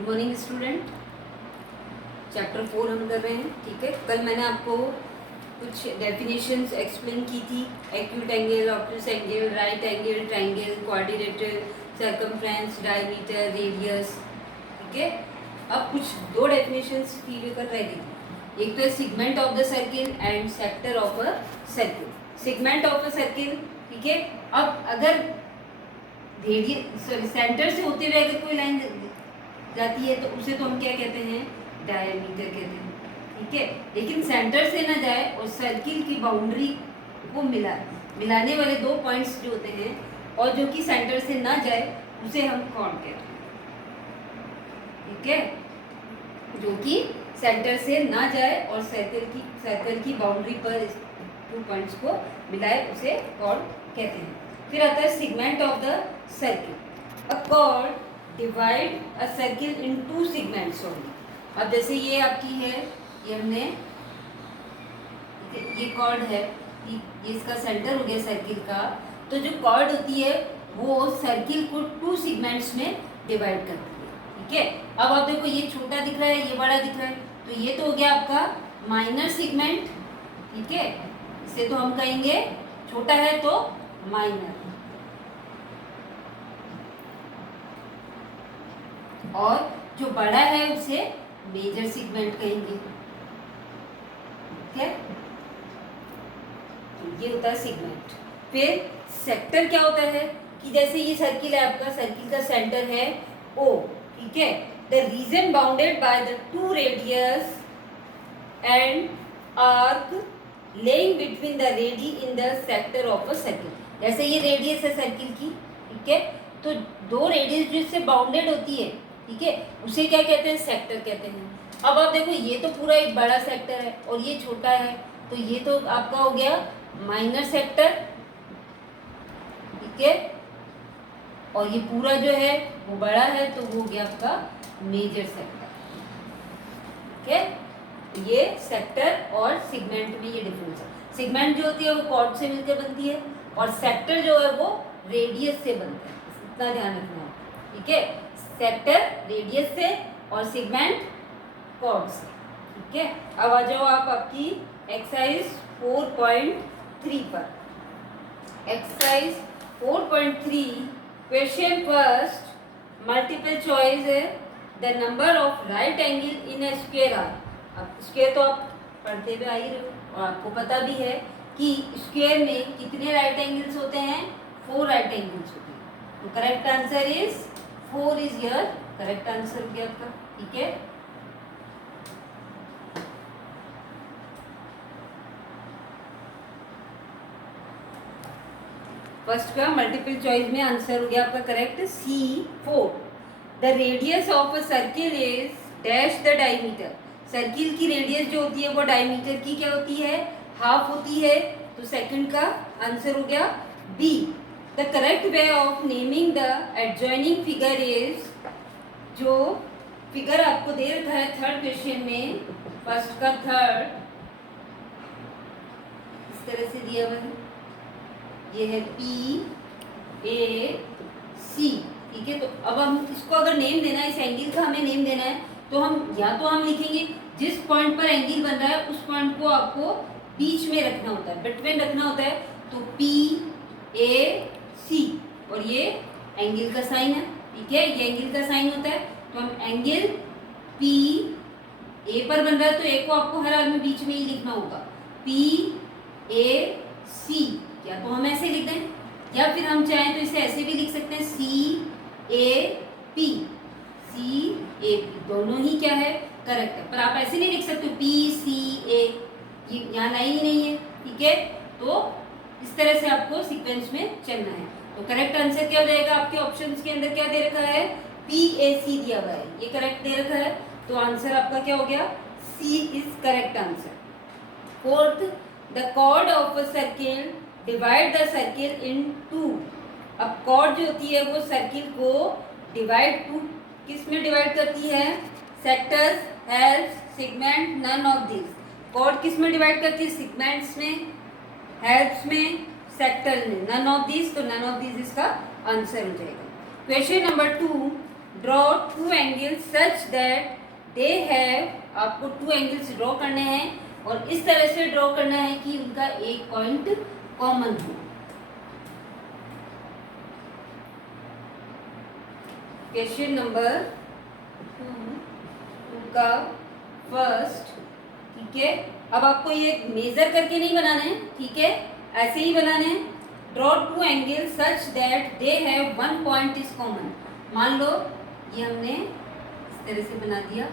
Good morning student. Chapter 4 हम कर रहे हैं। ठीक है, कल मैंने आपको कुछ डेफिनेशंस एक्सप्लेन की थी। Acute angle, obtuse angle, right angle, triangle, quadrilateral, circumference, diameter, radius. ठीक है, अब कुछ दो डेफिनेशंस क्लियर कर रहे थे। एक तो है segment of the circle and sector of a circle. Segment of a circle, ठीक है। अब अगर रेडियस सेंटर से होते हुए अगर कोई लाइन जाती है तो उसे तो हम क्या कहते हैं, डायमीटर कहते हैं। ठीक है, लेकिन सेंटर से ना जाए और सर्किल की बाउंड्री को मिलाने वाले दो पॉइंट्स जो होते हैं और जो कि सेंटर से ना जाए उसे हम कॉर्ड कहते हैं। ठीक है, जो कि सेंटर से ना जाए और सर्कल की बाउंड्री पर टू पॉइंट्स को मिलाए उसे कॉर्ड कहते हैं। फिर आता है segment of the circle. A cord divide a circle in two segments only. अब जैसे ये आपकी है, ये हमने ये कॉर्ड है, ये इसका सेंटर हो गया सर्किल का। तो जो कॉर्ड होती है वो सर्किल को टू सेगमेंट्स में डिवाइड करती है। ठीक है, अब आप देखो ये छोटा दिख रहा है, ये बड़ा दिख रहा है, तो ये तो हो गया आपका माइनर सेगमेंट। ठीक है, इसे तो हम कहेंगे, छोटा है तो माइनर, और जो बड़ा है उसे मेजर सेगमेंट कहेंगे। ठीक है, तो ये होता है सेगमेंट। फिर सेक्टर क्या होता है कि जैसे ये सर्किल है आपका, सर्किल का सेंटर है O। ठीक है, the reason bounded by the two radius and arc laying between the ready in the sector of a circle. जैसे ये रेडियस है सर्किल की, ठीक है, तो दो रेडियस जिससे बाउंडेड होती है, ठीक है, उसे क्या कहते हैं, सेक्टर कहते हैं। अब आप देखो ये तो पूरा एक बड़ा सेक्टर है और ये छोटा है, तो ये तो आपका हो गया माइनर सेक्टर। ठीक है, और ये पूरा जो है वो बड़ा है तो वो हो गया आपका मेजर सेक्टर। ठीक है, ये सेक्टर और सेगमेंट में ये डिफरेंस है। सेगमेंट जो होती है वो कॉर्ड से मिलकर बनती है और सेक्टर जो है वो रेडियस से बनता है, इतना ध्यान रखना है। ठीक है, सेक्टर रेडियस से और सेगमेंट कॉर्ड से। ठीक है, अब आ जाओ आप आपकी एक्सरसाइज 4.3 पर। Exercise 4.3 question first multiple choice है। The number of right angle in a square are. अब स्क्वायर तो आप पढ़ते हुए आ ही रहे हो और आपको पता भी है कि स्क्वायर में कितने राइट एंगल्स होते हैं, 4 राइट एंगल्स होते हैं। तो correct answer is 4 is your correct answer हो गया आपका। ठीक है, फर्स्ट का मल्टीपल चॉइस में आंसर हो गया आपका correct, C4। The radius of a circle is dash the diameter. Circle की रेडियस जो होती है वो डायमीटर की क्या होती है, हाफ होती है। तो सेकंड का आंसर हो गया B। The correct way of naming the adjoining figure is, जो फिगर आपको दे रखा है थर्ड क्वेश्चन में, फर्स्ट का थर्ड इस तरह से दिया हुआ है, ये है PAC। ठीक है, तो अब हम इसको अगर नेम देना है, इस एंगल का हमें नेम देना है, तो हम या तो हम लिखेंगे जिस पॉइंट पर एंगल बन रहा है उस पॉइंट को आपको बीच में रखना होता है, बिटवीन रखना होता है। तो PAC और ये एंगल का साइन है। ठीक है, ये एंगल का साइन होता है। तो हम एंगल PA पर बन रहा है तो A को आपको हर हाल में बीच में ही लिखना होगा, PAC। या तो हम ऐसे लिख दें या फिर हम चाहें तो इसे ऐसे भी लिख सकते हैं, CAP। दोनों ही क्या है, करेक्ट है, पर आप ऐसे नहीं लिख सकते PCA, ये यहाँ लाइन ही नहीं है। ठीक है, तो इस तरह से आपको सीक्वेंस में चलना है। तो करेक्ट आंसर क्या हो जाएगा, आपके ऑप्शंस के अंदर क्या दे रखा है, PAC दिया हुआ है, ये करेक्ट दे रखा है। तो आंसर आपका क्या हो गया, C is correct answer. Fourth, the chord of a circle divide the circle in two. अब कॉर्ड जो होती है वो सर्किल को डिवाइड टू किस में डिवाइड करती है, sectors, halves, segment, none of this. Chord किस में डिवाइड करती है, सेगमेंट्स में, हेल्प्स में, सेक्टर में, नन ऑफ दिस। तो नन ऑफ दिस इसका आंसर हो जाएगा। Question number 2, draw two angles such that they have, आपको टू एंगल्स ड्रॉ करने हैं और इस तरह से ड्रॉ करना है कि उनका एक पॉइंट कॉमन हो। क्वेश्चन नंबर 2 का फर्स्ट, ठीक है। अब आपको ये मेजर करके नहीं बनाना है, ठीक है, ऐसे ही बनाने हैं। Draw two angle such that they have one point is common. मान लो ये हमने इस तरह से बना दिया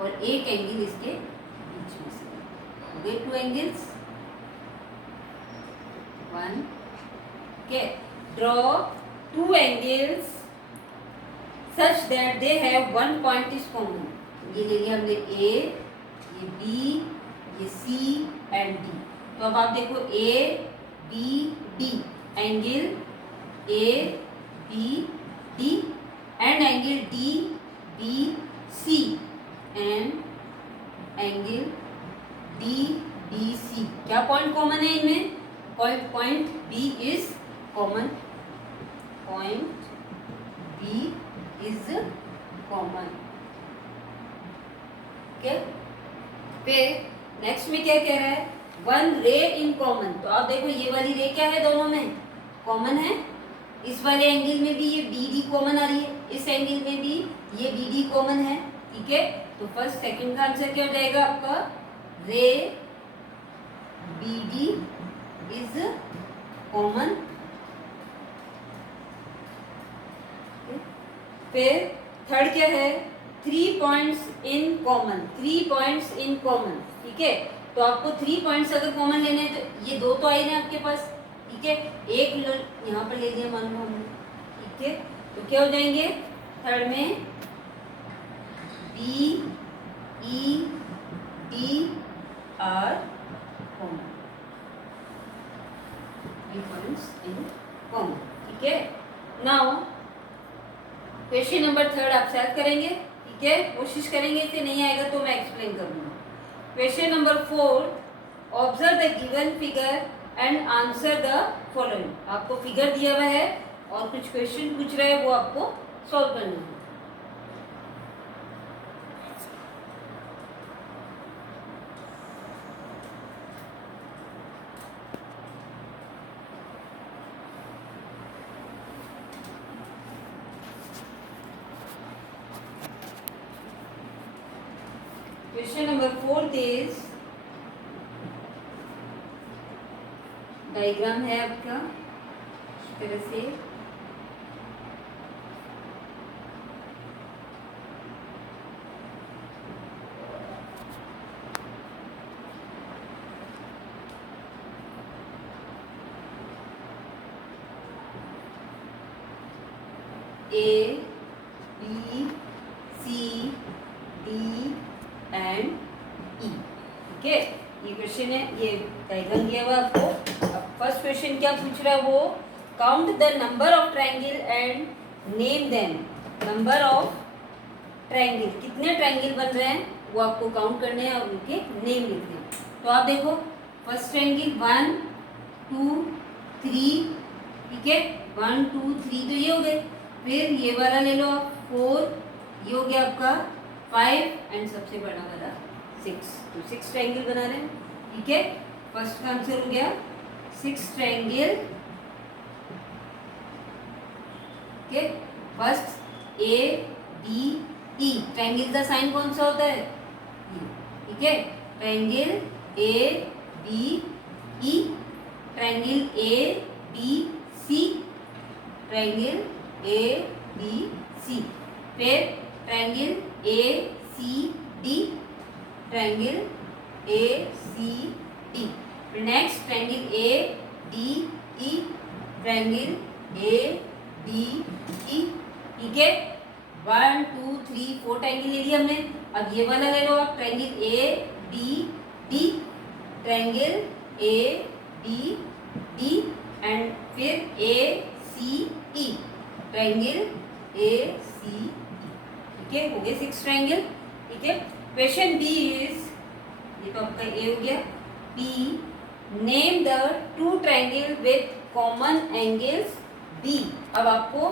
और एक एंगल इसके बीच में से हो गए two angles, one, okay. Draw two angles such that they have one point is common. ये ले लिया हमने ए, ये बी, ये सी एंड डी। तो अब आप देखो A B D, angle A B D and angle D B C and angle D B C. क्या पॉइंट कॉमन है इनमें? Point B is common, point B is common, okay. फिर next में क्या कह रहा है? वन रे इन कॉमन। तो आप देखो ये वाली रे क्या है, दोनों में कॉमन है। इस वाले एंगल में भी ये बी डी कॉमन आ रही है, इस एंगल में भी ये बी डी कॉमन है, ठीक है। तो फर्स्ट सेकंड का आंसर क्या हो जाएगा आपका? रे बी डी इज कॉमन। फिर थर्ड क्या है? 3 points in common, 3 points in common, ठीक है। तो आपको 3 पॉइंट्स अगर कॉमन लेने हैं तो ये दो तो आए ना आपके पास, ठीक है। एक यहाँ पर ले लिया मान लो हमने, ठीक है। तो क्या हो जाएंगे थर्ड में? B E D are common, 3 points in common, ठीक है। नाउ क्वेश्चन नंबर 3 आप सॉल्व करेंगे, ठीक है। कोशिश करेंगे, इसे नहीं आएगा तो मैं एक्सप्लेन करूंगा। Question number 4, observe the given figure and answer the following. आपको फिगर दिया हुआ है और कुछ क्वेश्चन पूछ रहे हैं, वो आपको सॉल्व करना है। क्वेश्चन नंबर 4 इज, डायग्राम है आपका इस तरह से, A B C D and E, ठीक है। ये क्वेश्चन है, ये डायग्राम दिया हुआ आपको। अब फर्स्ट क्वेश्चन क्या पूछ रहा है वो? Count the number of triangle and name them. Number of triangle, कितने ट्रायंगल बन रहे हैं वो आपको काउंट करने हैं और उनके नेम लिखने हैं। तो आप देखो फर्स्ट ट्रायंगल 1 2 3, ठीक है, 1 2 3 तो ये हो गए। फिर ये वाला ले लो आप 4, ये हो गया आपका 5 एंड सबसे बड़ा वाला 6। तो 6 ट्रायंगल बना रहे हैं, ठीक है। फर्स्ट का आंसर हो गया 6 ट्रायंगल, ठीक है। First A B E, triangle का साइन कौन सा होता है? ठीक है। Triangle A B E, triangle A B C, triangle A B C. फिर triangle A C D, triangle A C D. फिर next triangle A D E, triangle A D E, ठीक है। 1 2 3 4 ट्रायंगल ले लिया हमने। अब ये वाला ले लो आप, triangle A D D, triangle A D D and फिर ए सी ई, ट्रायंगल ए सी ई, ठीक है। हो गए 6 ट्रायंगल, ठीक है। क्वेश्चन बी इज, ये तो आपका ए हो गया। B, name the 2 triangle with common angles B. अब आपको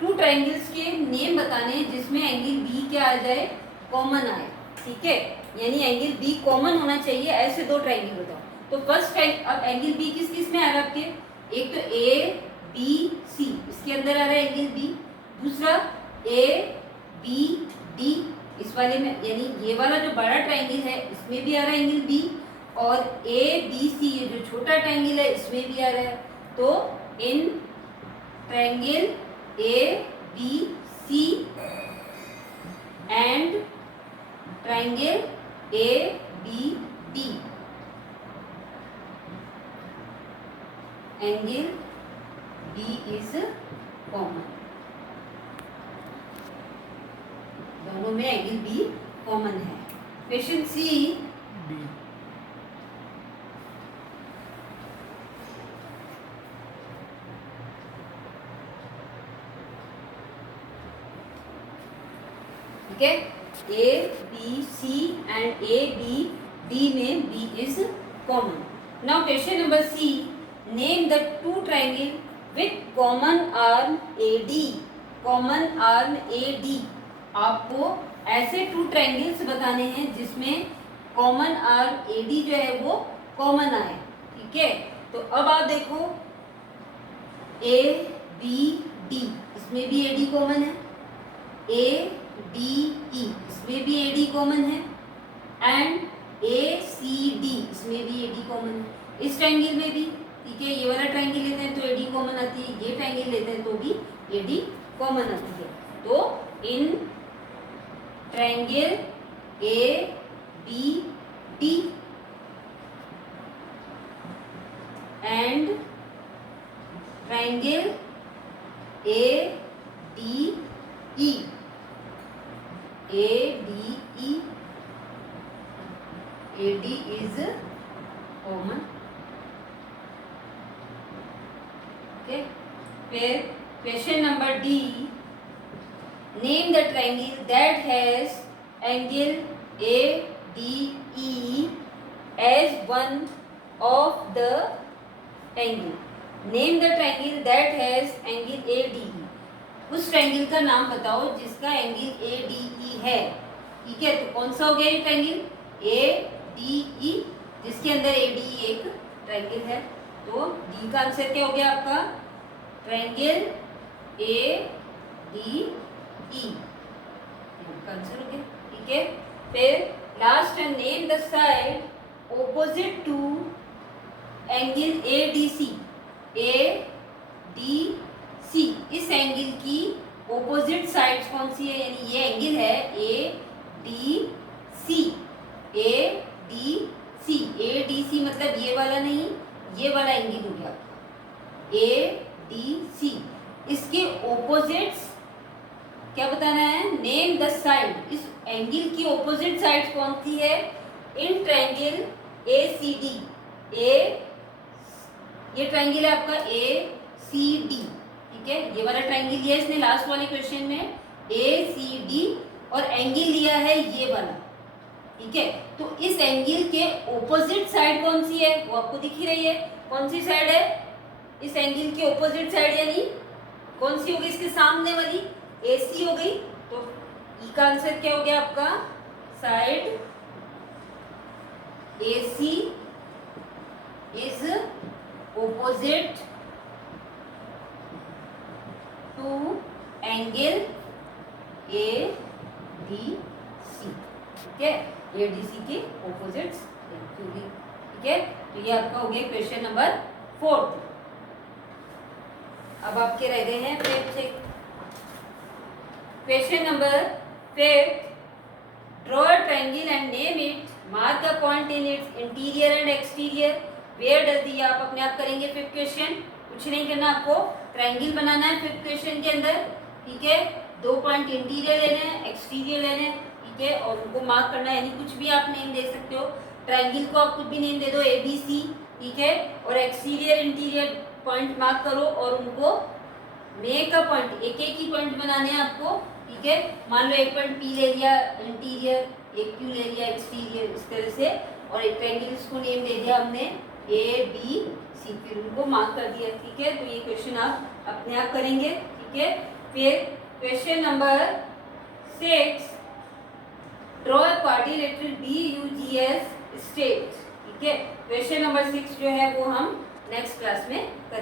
टू ट्रायंगल्स के नेम बताने हैं जिसमें एंगल बी क्या आ जाए, कॉमन आए, ठीक है, यानी एंगल बी कॉमन होना चाहिए, ऐसे दो ट्रायंगल बताओ। तो फर्स्ट अब एंगल बी किस किस में आ रहा है आपके, एक तो ए बी सी, इसके अंदर आ रहा है एंगल बी, दूसरा ए बी डी, इस वाले में, यानी ये वाला जो बड़ा ट्रायंगल है इसमें भी आ रहा है एंगल बी, और ए बी सी ये जो छोटा ट्रायंगल है इसमें भी आ रहा है। तो in triangle A B C and triangle A B D, angle B is common, दोनों में एंगल बी कॉमन है। क्वेश्चन सी, ठीक है, A B C and A B D में B is common. Now question number C, name the two triangle with common arm A D, common arm A D, आपको ऐसे two triangles बताने हैं जिसमें common arm A D जो है वो common आए, ठीक है। तो अब आप देखो ए बी डी, इसमें भी ए डी कॉमन है, ए डी ई, इसमें भी ए डी कॉमन है, एंड ए सी डी, इसमें भी ए डी कॉमन है, इस ट्रायंगल में भी, ठीक है। ये वाला ट्रायंगल लेते हैं तो ए डी कॉमन आती है, ये ट्रायंगल लेते हैं तो भी ए डी कॉमन आती है। तो in triangle A B D and triangle A D E, A D E, A D is common, okay. फिर question number D, name the triangle that has angle A D E as one of the triangle, name the triangle that has angle A D E, उस triangle का नाम बताओ जिसका angle A D ई है, ठीक है। तो कौन सा हो गया ये ट्रायंगल, ए डी ई, जिसके अंदर ए डी ई एक ट्रायंगल है। तो डी का आंसर क्या हो गया आपका, ट्रायंगल ए डी ई का आंसर हो गया, ठीक है। फिर last, name the side opposite to angle A D C, A D C, इस एंगल की ऑपोजिट साइड्स कौन सी है, यानी ये एंगल है A D C, A D C, A D C मतलब ये वाला नहीं, ये वाला एंगल हो गया ए डी सी, इसके ऑपोजिट्स क्या बताना है, नेम द साइड, इस एंगल की ऑपोजिट साइड कौन सी है, इन ट्रायंगल ए सी डी, ए, ये ट्रायंगल है आपका ए सी डी, ठीक है, ये वाला ट्रायंगल लिया इसने लास्ट वाले क्वेश्चन में ए सी डी, और एंगल लिया है ये वाला, ठीक है। तो इस एंगल के ऑपोजिट साइड कौन सी है, वो आपको दिख ही रही है, कौन सी साइड है, इस एंगल की ऑपोजिट साइड यानी कौन सी होगी, इसके सामने वाली ए सी हो गई। तो ई का आंसर क्या हो गया आपका, side A C is opposite to angle A D C, ठीक है, ए डी सी के ऑपोजिट्स, ठीक है। तो ये आपका हो गया क्वेश्चन नंबर 4। अब आपके रह गए हैं फिफ्थ से question number 5, draw a triangle and name it, mark a point in its interior and exterior, where does the, आप अपने आप करेंगे। फिफ्थ क्वेश्चन, कुछ नहीं करना, आपको ट्रायंगल बनाना है फिफ्थ क्वेश्चन के अंदर, ठीक है। 2 पॉइंट इंटीरियर लेने हैं, एक्सटीरियर लेने हैं, ठीक है, और उनको मार्क करना है, यानी कुछ भी आप नेम दे सकते हो। ट्रायंगल को आप कुछ भी नेम दे दो, ए बी सी, ठीक है, और एक्सटीरियर इंटीरियर पॉइंट मार्क करो और उनको मेक अ पॉइंट, एक एक ही पॉइंट बनाने हैं आपको, ठीक है। मान लो एक पॉइंट पी ले लिया इंटीरियर, एक क्यू ले लिया एक्सटीरियर, इस तरह से, और एक ट्रायंगल इसको नेम दे दिया हमने ए बी सी, फिर उनको मार्क कर दिया, ठीक है। तो ये क्वेश्चन आप अपने आप करेंगे, ठीक है। फिर question number 6, draw a quadrilateral BUGS state. ठीक है, क्वेश्चन नंबर 6 जो है वो हम नेक्स्ट क्लास में करेंगे।